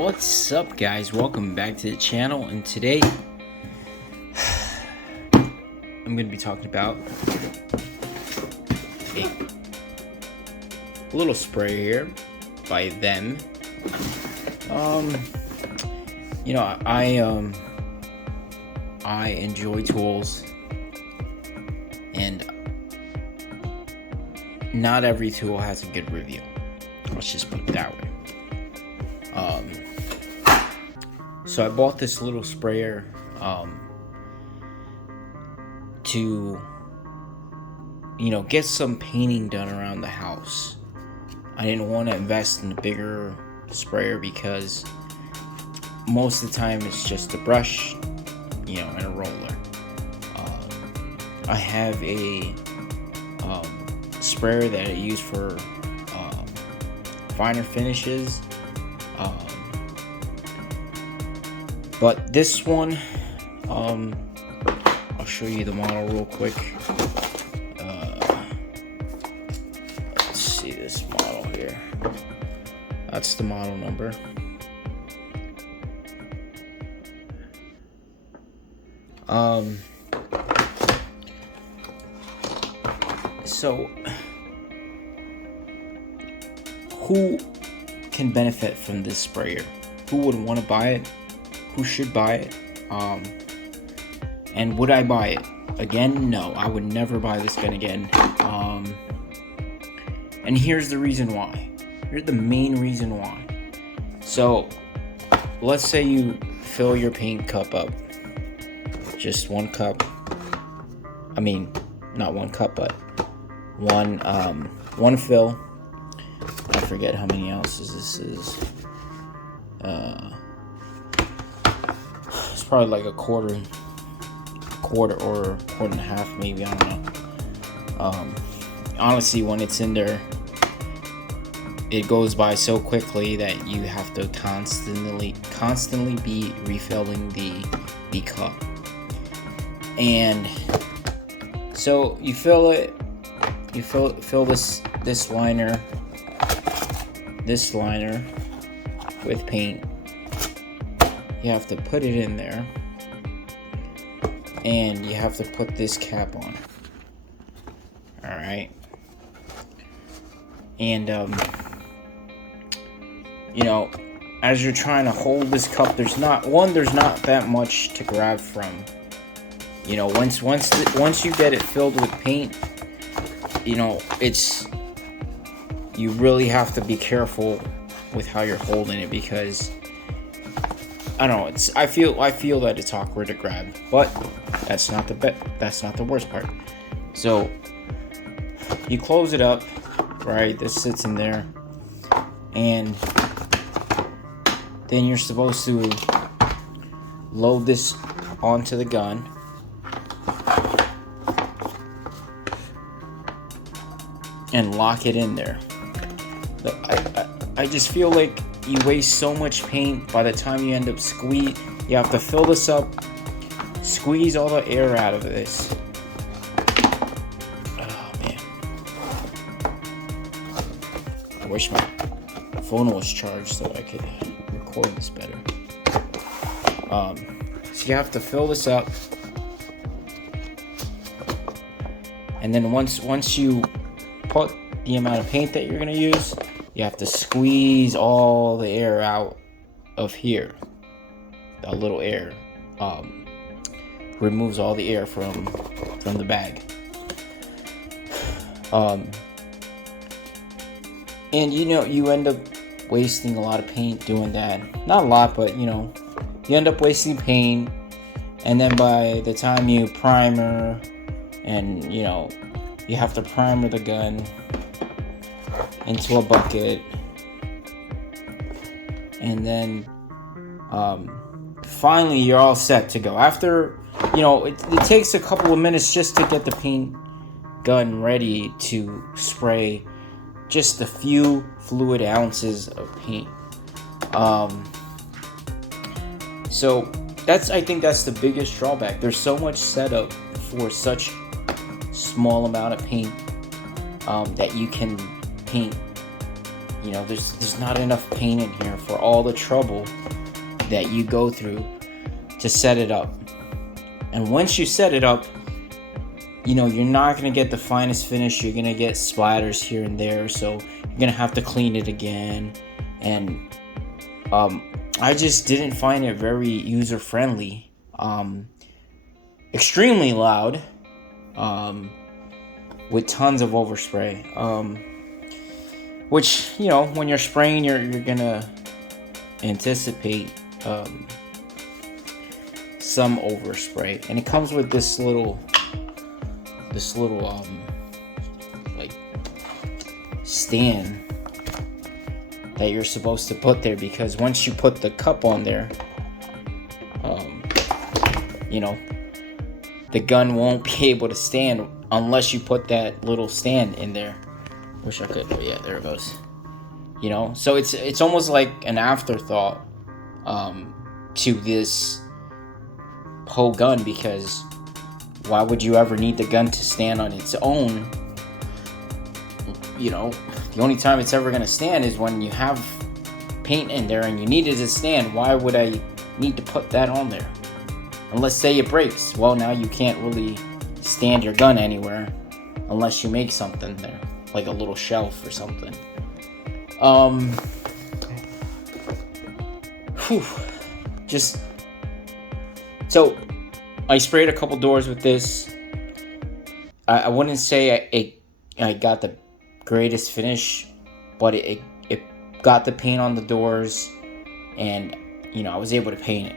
What's up, guys? Welcome back to the channel, and today I'm going to be talking about a little spray here by them. I enjoy tools, and not every tool has a good review. Let's just put it that way. So I bought this little sprayer to get some painting done around the house. I didn't want to invest in a bigger sprayer because most of the time it's just a brush, and a roller. I have a sprayer that I use for finer finishes. But this one, I'll show you the model real quick. Let's see this model here. That's the model number. So who can benefit from this sprayer? Who would want to buy it? Who should buy it? And would I buy it again? No, I would never buy this gun again. And here's the reason why. Here's the main reason why. So let's say you fill your paint cup up, just one cup. I mean, not one cup, but one fill. I forget how many ounces this is. It's probably like a quarter or a quart and a half, maybe. I don't know. Honestly, when it's in there, it goes by so quickly that you have to constantly be refilling the cup. And so you fill it. You fill this liner with paint. You have to put it in there, and you have to put this cap on. All right. And as you're trying to hold this cup, there's not that much to grab from. Once you get it filled with paint, you really have to be careful with how you're holding it, because I don't know, I feel that it's awkward to grab, but that's not the worst part. So you close it up, right? This sits in there, and then you're supposed to load this onto the gun. And lock it in there. I just feel like you waste so much paint by the time you end up you have to fill this up, squeeze all the air out of this. Oh man. I wish my phone was charged so I could record this better. So you have to fill this up, and then once you put the amount of paint that you're going to use, you have to squeeze all the air out of here. A little air removes all the air from the bag. And you end up wasting a lot of paint doing that. Not a lot, but you end up wasting paint, and then by the time you primer, and you have to primer the gun into a bucket, and then finally you're all set to go. After it takes a couple of minutes just to get the paint gun ready to spray just a few fluid ounces of paint. So I think that's the biggest drawback. There's so much setup for such small amount of paint that you can paint You know, there's not enough paint in here for all the trouble that you go through to set it up. And once you set it up, you know, you're not going to get the finest finish. You're going to get splatters here and there, so you're going to have to clean it again. And I just didn't find it very user-friendly. Extremely loud, with tons of overspray. Which, you know, when you're spraying, you're going to anticipate some overspray. And it comes with this little like stand that you're supposed to put there, because once you put the cup on there, you know, the gun won't be able to stand unless you put that little stand in there. Wish I could. Oh yeah, there it goes. You know, so it's almost like an afterthought to this whole gun, because why would you ever need the gun to stand on its own? You know, the only time it's ever going to stand is when you have paint in there and you need it to stand. Why would I need to put that on there? Unless, say, it breaks. Well, now you can't really stand your gun anywhere unless you make something there, like a little shelf or something. Just so I sprayed a couple doors with this. I wouldn't say I got the greatest finish, but it got the paint on the doors, and you know, I was able to paint it.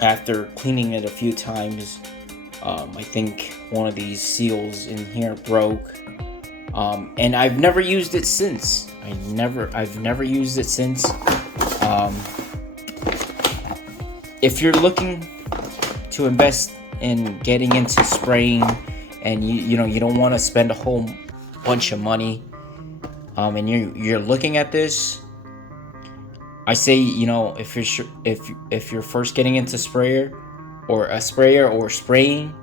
After cleaning it a few times, I think one of these seals in here broke, and I've never used it since. I've never used it since. If you're looking to invest in getting into spraying, and you know, you don't want to spend a whole bunch of money, and you're looking at this, I say, you know, if you're first getting into sprayer or spraying,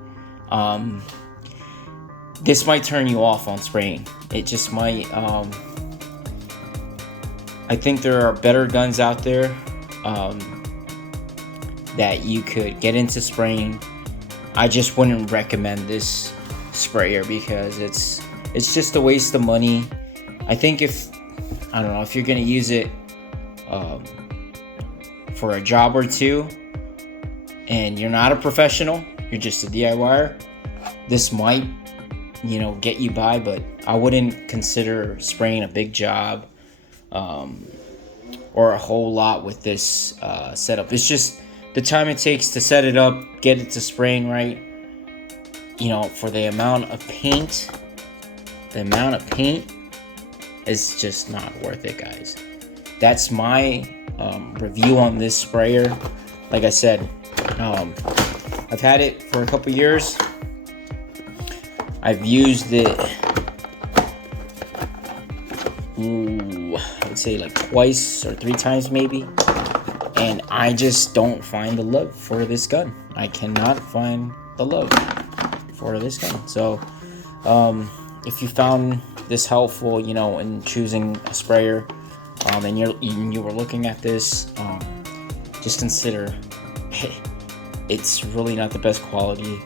this might turn you off on spraying. It just might. I think there are better guns out there that you could get into spraying. I just wouldn't recommend this sprayer because it's just a waste of money. I think if you're gonna use it for a job or two, and you're not a professional, you're just a DIYer, this might, you know, get you by, but I wouldn't consider spraying a big job or a whole lot with this setup. It's just the time it takes to set it up, get it to spraying right. You know, for the amount of paint is just not worth it, guys. That's my review on this sprayer. Like I said, I've had it for a couple years. I've used it, I would say like twice or 3 times maybe, and I just don't find the love for this gun. I cannot find the love for this gun. So if you found this helpful, you know, in choosing a sprayer, and you were looking at this, just consider, hey, it's really not the best quality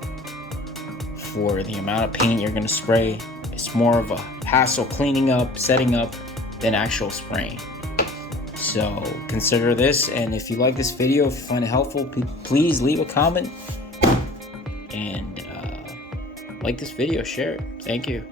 for the amount of paint you're gonna spray. It's more of a hassle cleaning up, setting up, than actual spraying. So consider this, and if you like this video, if you find it helpful, please leave a comment and like this video, share it. Thank you.